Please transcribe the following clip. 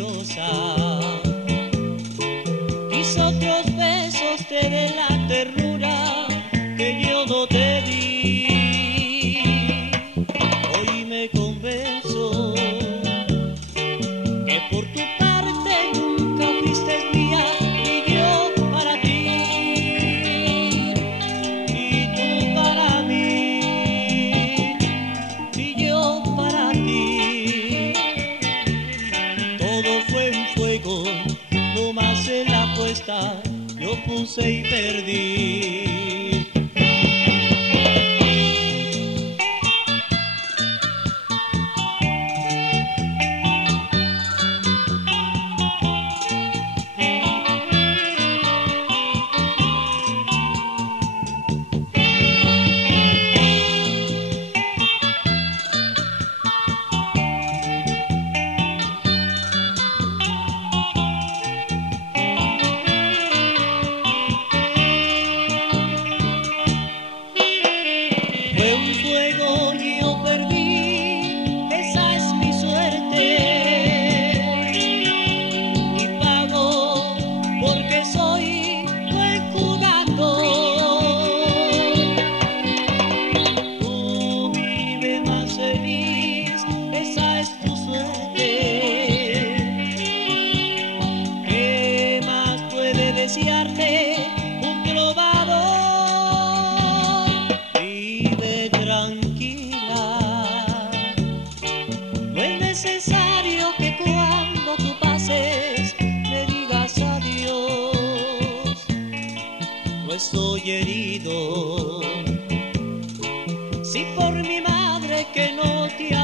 envidiosa. Quizá otros besos te den la ternura que yo no te di. Hoy me convenzo que por tu parte nunca fuiste mía y yo para ti y tú para mí y yo para ti. Todo fue un fuego, no más en la apuesta yo puse y perdí. Fue un fuego y yo perdí, esa es mi suerte. Y pago porque soy buen jugador. Tú vives más feliz, esa es tu suerte. ¿Qué más puede desearte un trovador? Tranquila, no es necesario que cuando tú pases me digas adiós. No estoy herido, si por mi madre que no te